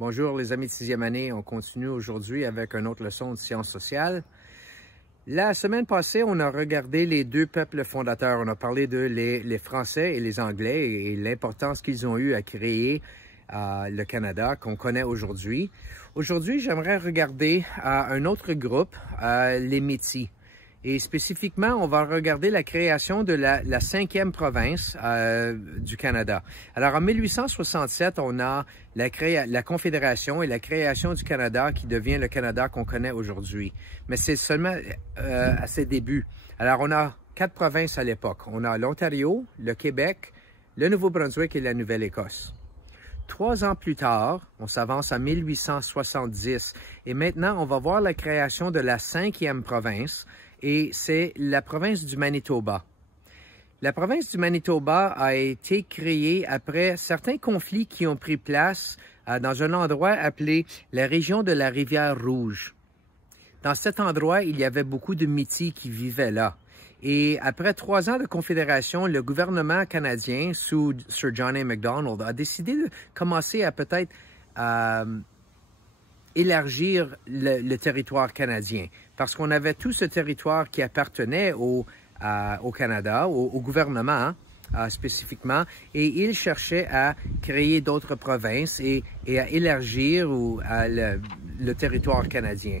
Bonjour les amis de 6e année, on continue aujourd'hui avec une autre leçon de sciences sociales. La semaine passée, on a regardé les deux peuples fondateurs. On a parlé de les Français et les Anglais et l'importance qu'ils ont eu à créer le Canada qu'on connaît aujourd'hui. Aujourd'hui, j'aimerais regarder un autre groupe, les Métis. Et spécifiquement, on va regarder la création de la 5e province du Canada. Alors, en 1867, on a la Confédération et la création du Canada qui devient le Canada qu'on connaît aujourd'hui. Mais c'est seulement à ses débuts. Alors, on a 4 provinces à l'époque. On a l'Ontario, le Québec, le Nouveau-Brunswick et la Nouvelle-Écosse. 3 ans plus tard, on s'avance à 1870 et maintenant, on va voir la création de la 5e province et c'est la province du Manitoba. La province du Manitoba a été créée après certains conflits qui ont pris place dans un endroit appelé la région de la Rivière-Rouge. Dans cet endroit, il y avait beaucoup de Métis qui vivaient là. Et après 3 ans de confédération, le gouvernement canadien, sous Sir John A. Macdonald, a décidé de commencer à peut-être élargir le territoire canadien. Parce qu'on avait tout ce territoire qui appartenait au Canada, au gouvernement spécifiquement, et il cherchait à créer d'autres provinces et à élargir le territoire canadien.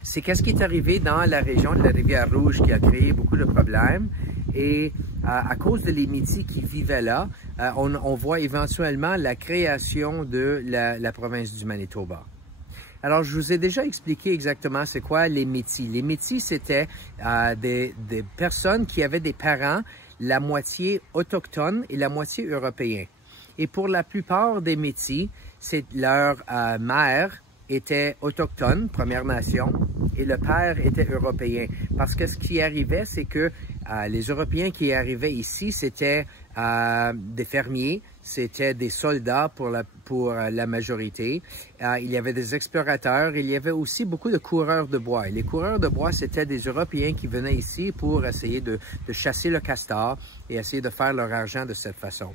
C'est qu'est-ce qui est arrivé dans la région de la Rivière-Rouge qui a créé beaucoup de problèmes. Et à cause de les Métis qui vivaient là, on voit éventuellement la création de la province du Manitoba. Alors, je vous ai déjà expliqué exactement c'est quoi les Métis. Les Métis, c'était des personnes qui avaient des parents la moitié autochtones et la moitié européens. Et pour la plupart des Métis, leur mère était autochtone, Première Nation, et le père était européen. Parce que ce qui arrivait, c'est que les Européens qui arrivaient ici, c'était des fermiers, c'était des soldats pour la majorité. Il y avait des explorateurs, il y avait aussi beaucoup de coureurs de bois. Et les coureurs de bois, c'était des Européens qui venaient ici pour essayer de chasser le castor et essayer de faire leur argent de cette façon.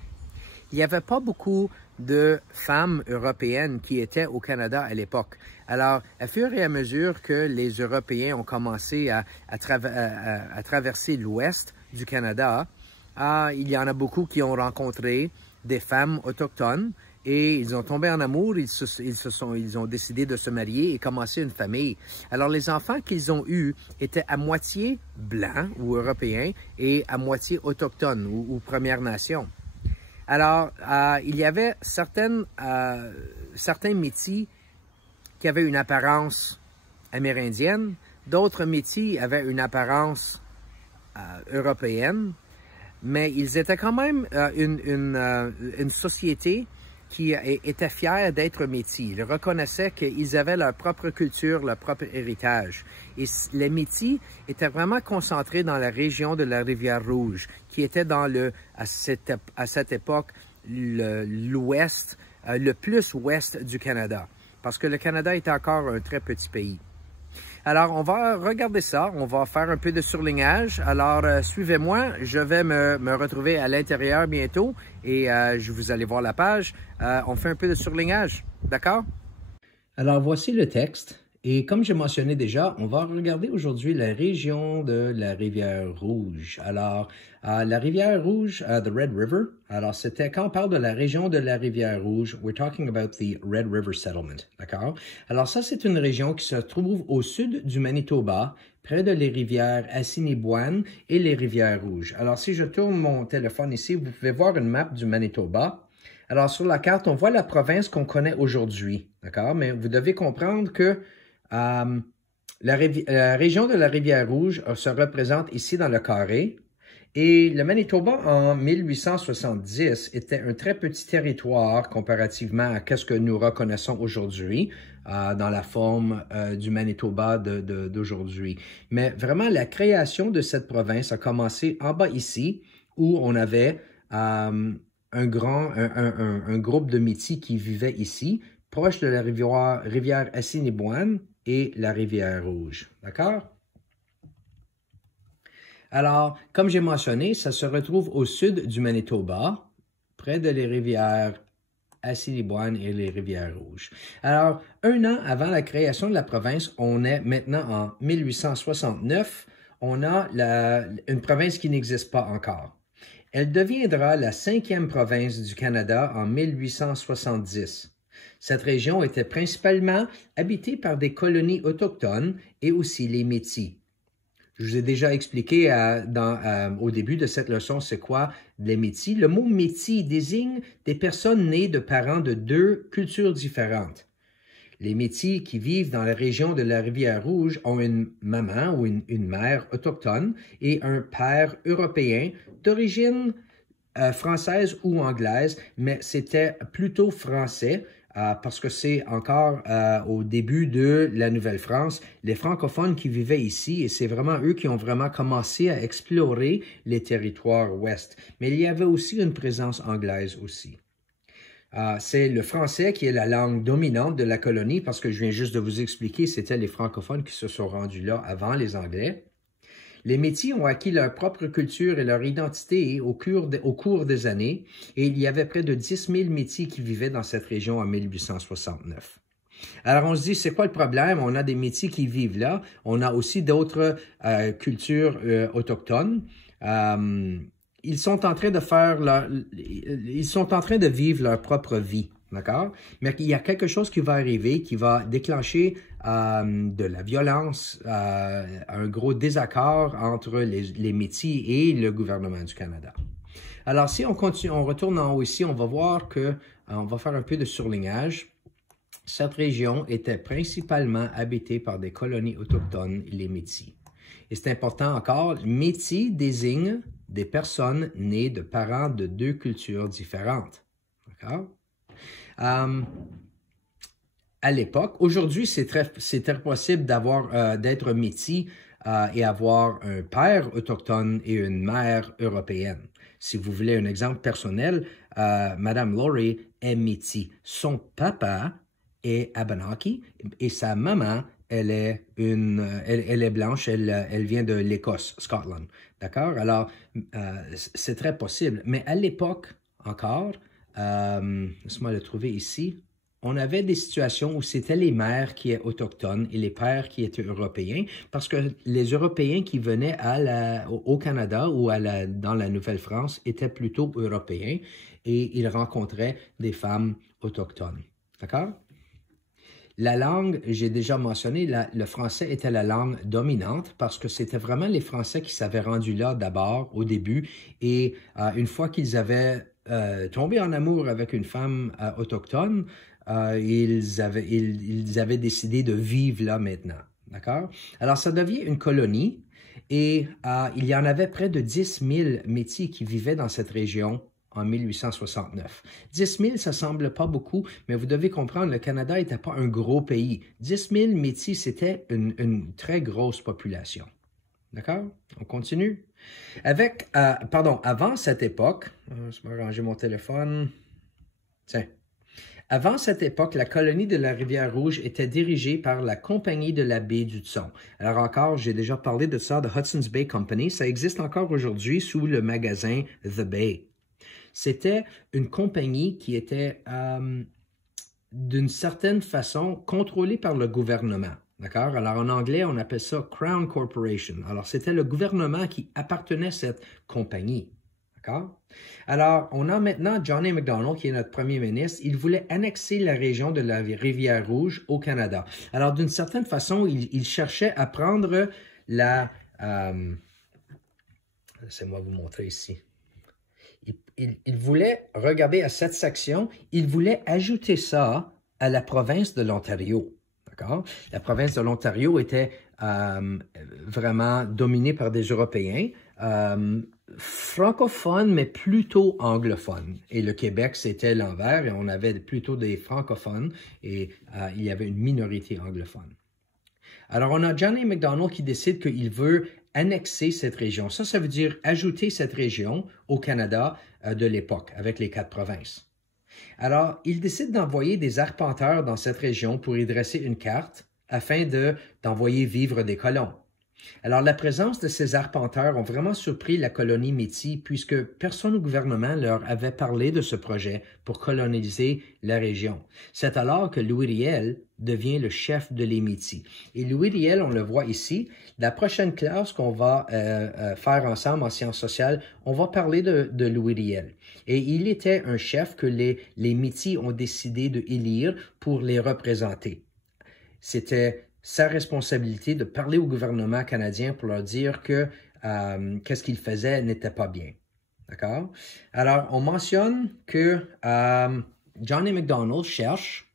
Il n'y avait pas beaucoup de femmes européennes qui étaient au Canada à l'époque. Alors, à fur et à mesure que les Européens ont commencé à traverser l'ouest du Canada, il y en a beaucoup qui ont rencontré des femmes autochtones et ils ont tombé en amour, ils ont décidé de se marier et commencer une famille. Alors, les enfants qu'ils ont eus étaient à moitié blancs ou européens et à moitié autochtones ou Première Nation. Alors, il y avait certains Métis qui avaient une apparence amérindienne, d'autres Métis avaient une apparence européenne, mais ils étaient quand même une société qui était fière d'être Métis. Ils reconnaissaient qu'ils avaient leur propre culture, leur propre héritage. Et les Métis étaient vraiment concentrés dans la région de la Rivière-Rouge, qui était à cette époque l'ouest, le plus ouest du Canada, parce que le Canada était encore un très petit pays. Alors, on va regarder ça, on va faire un peu de surlignage. Alors, suivez-moi, je vais me retrouver à l'intérieur bientôt et vous allez voir la page. On fait un peu de surlignage, d'accord? Alors, voici le texte. Et comme j'ai mentionné déjà, on va regarder aujourd'hui la région de la Rivière-Rouge. Alors, la Rivière-Rouge, the Red River, alors c'était, quand on parle de la région de la Rivière-Rouge, we're talking about the Red River Settlement, d'accord? Alors ça, c'est une région qui se trouve au sud du Manitoba, près de les rivières Assiniboine et les Rivières-Rouges. Alors, si je tourne mon téléphone ici, vous pouvez voir une map du Manitoba. Alors, sur la carte, on voit la province qu'on connaît aujourd'hui, d'accord? Mais vous devez comprendre que la région de la Rivière-Rouge se représente ici dans le carré et le Manitoba en 1870 était un très petit territoire comparativement à ce que nous reconnaissons aujourd'hui dans la forme du Manitoba d'aujourd'hui. Mais vraiment, la création de cette province a commencé en bas ici où on avait un groupe de Métis qui vivait ici, proche de la rivière Assiniboine et la Rivière-Rouge. D'accord? Alors, comme j'ai mentionné, ça se retrouve au sud du Manitoba, près de les rivières Assiniboine et les Rivières-Rouges. Alors, un an avant la création de la province, on est maintenant en 1869, on a une province qui n'existe pas encore. Elle deviendra la 5e province du Canada en 1870. Cette région était principalement habitée par des colonies autochtones et aussi les Métis. Je vous ai déjà expliqué au début de cette leçon c'est quoi les Métis. Le mot Métis désigne des personnes nées de parents de 2 cultures différentes. Les Métis qui vivent dans la région de la Rivière-Rouge ont une maman ou une mère autochtone et un père européen d'origine française ou anglaise, mais c'était plutôt français parce que c'est encore au début de la Nouvelle-France, les francophones qui vivaient ici, et c'est vraiment eux qui ont vraiment commencé à explorer les territoires ouest. Mais il y avait aussi une présence anglaise aussi. C'est le français qui est la langue dominante de la colonie, parce que je viens juste de vous expliquer, c'était les francophones qui se sont rendus là avant les Anglais. Les Métis ont acquis leur propre culture et leur identité au cours des années, et il y avait près de 10 000 Métis qui vivaient dans cette région en 1869. Alors on se dit, c'est quoi le problème? On a des Métis qui vivent là, on a aussi d'autres cultures autochtones. Ils sont en train de vivre leur propre vie, d'accord? Mais il y a quelque chose qui va arriver, qui va déclencher de la violence, un gros désaccord entre les Métis et le gouvernement du Canada. Alors, si on continue, on retourne en haut ici, on va voir que, on va faire un peu de surlignage. Cette région était principalement habitée par des colonies autochtones, les Métis. Et c'est important encore, Métis désigne des personnes nées de parents de 2 cultures différentes. D'accord? À l'époque, aujourd'hui, c'est très possible d'être métis et avoir un père autochtone et une mère européenne. Si vous voulez un exemple personnel, Madame Laurie est métis. Son papa est Abenaki et sa maman, elle est blanche, elle vient de l'Écosse, Scotland. D'accord? Alors, c'est très possible. Mais à l'époque, encore, laisse-moi le trouver ici, on avait des situations où c'était les mères qui étaient autochtones et les pères qui étaient européens, parce que les Européens qui venaient au Canada ou dans la Nouvelle-France étaient plutôt européens et ils rencontraient des femmes autochtones. D'accord? La langue, j'ai déjà mentionné, le français était la langue dominante parce que c'était vraiment les Français qui s'avaient rendus là d'abord, au début, et une fois qu'ils avaient tombé en amour avec une femme autochtone, ils avaient décidé de vivre là maintenant. D'accord? Alors, ça devient une colonie et il y en avait près de 10 000 Métis qui vivaient dans cette région en 1869. 10 000, ça semble pas beaucoup, mais vous devez comprendre, le Canada n'était pas un gros pays. 10 000 Métis, c'était une très grosse population. D'accord? On continue. Avant cette époque, je vais ranger mon téléphone. Tiens. Avant cette époque, la colonie de la Rivière-Rouge était dirigée par la Compagnie de la baie d'Hudson. Alors encore, j'ai déjà parlé de ça, de Hudson's Bay Company. Ça existe encore aujourd'hui sous le magasin The Bay. C'était une compagnie qui était, d'une certaine façon, contrôlée par le gouvernement. D'accord? Alors, en anglais, on appelle ça Crown Corporation. Alors, c'était le gouvernement qui appartenait à cette compagnie. D'accord? Alors, on a maintenant John A. Macdonald, qui est notre premier ministre. Il voulait annexer la région de la Rivière-Rouge au Canada. Alors, d'une certaine façon, il cherchait à prendre laissez-moi vous montrer ici. Il voulait, regarder à cette section, il voulait ajouter ça à la province de l'Ontario. D'accord? La province de l'Ontario était vraiment dominée par des Européens, francophones, mais plutôt anglophones. Et le Québec, c'était l'envers, et on avait plutôt des francophones, et il y avait une minorité anglophone. Alors, on a John A. Macdonald qui décide qu'il veut annexer cette région. Ça veut dire ajouter cette région au Canada de l'époque, avec les 4 provinces. Alors, il décide d'envoyer des arpenteurs dans cette région pour y dresser une carte afin d'envoyer vivre des colons. Alors, la présence de ces arpenteurs ont vraiment surpris la colonie Métis puisque personne au gouvernement leur avait parlé de ce projet pour coloniser la région. C'est alors que Louis Riel devient le chef de les Métis. Et Louis Riel, on le voit ici, la prochaine classe qu'on va faire ensemble en sciences sociales, on va parler de Louis Riel. Et il était un chef que les Métis ont décidé d'élire pour les représenter. C'était sa responsabilité de parler au gouvernement canadien pour leur dire que qu'est-ce qu'il faisait n'était pas bien. D'accord? Alors, on mentionne que John A. Macdonald cherche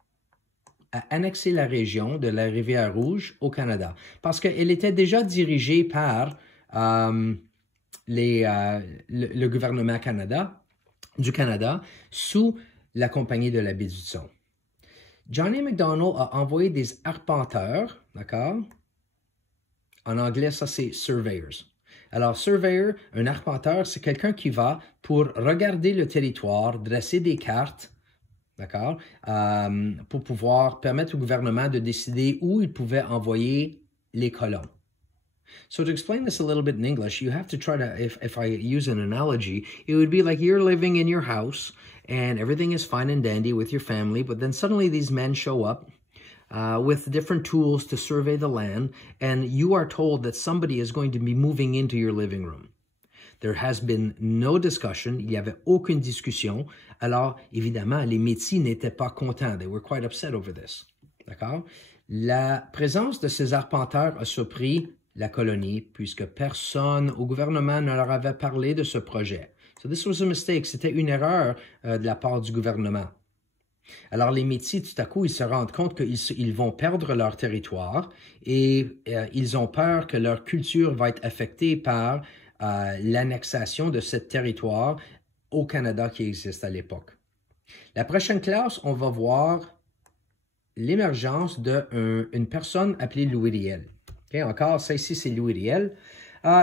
à annexer la région de la Rivière-Rouge au Canada parce qu'elle était déjà dirigée par le gouvernement du Canada sous la Compagnie de la baie d'Hudson. John A. Macdonald a envoyé des arpenteurs, d'accord? En anglais, ça c'est surveyors. Alors, surveyor, un arpenteur, c'est quelqu'un qui va pour regarder le territoire, dresser des cartes, d'accord? Pour pouvoir permettre au gouvernement de décider où il pouvait envoyer les colons. So to explain this a little bit in English, you have to try to, if I use an analogy, it would be like you're living in your house and everything is fine and dandy with your family, but then suddenly these men show up with different tools to survey the land, and you are told that somebody is going to be moving into your living room. There has been no discussion, il n'y avait aucune discussion. Alors, évidemment, les Métis n'étaient pas contents. They were quite upset over this. D'accord? La présence de ces arpenteurs a surpris la colonie, puisque personne au gouvernement ne leur avait parlé de ce projet. So this was a mistake. C'était une erreur de la part du gouvernement. Alors, les Métis, tout à coup, ils se rendent compte qu'ils vont perdre leur territoire et ils ont peur que leur culture va être affectée par l'annexation de ce territoire au Canada qui existe à l'époque. La prochaine classe, on va voir l'émergence d'une personne appelée Louis Riel. Okay, encore, ça ici, c'est Louis Riel.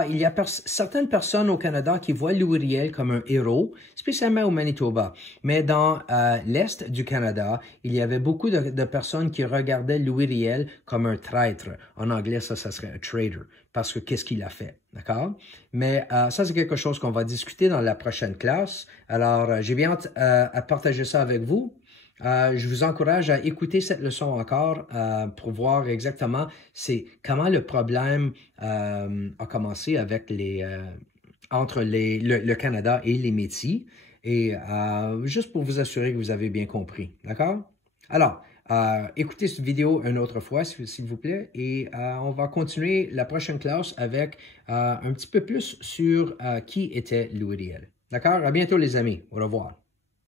Il y a certaines personnes au Canada qui voient Louis Riel comme un héros, spécialement au Manitoba. Mais dans l'Est du Canada, il y avait beaucoup de personnes qui regardaient Louis Riel comme un traître. En anglais, ça serait un traitor, parce que qu'est-ce qu'il a fait, d'accord? Mais ça, c'est quelque chose qu'on va discuter dans la prochaine classe. Alors, j'ai bien hâte à partager ça avec vous. Je vous encourage à écouter cette leçon encore pour voir exactement comment le problème a commencé avec entre le Canada et les Métis, et juste pour vous assurer que vous avez bien compris, d'accord? Alors, écoutez cette vidéo une autre fois, s'il vous plaît, et on va continuer la prochaine classe avec un petit peu plus sur qui était Louis Riel. D'accord? À bientôt les amis. Au revoir.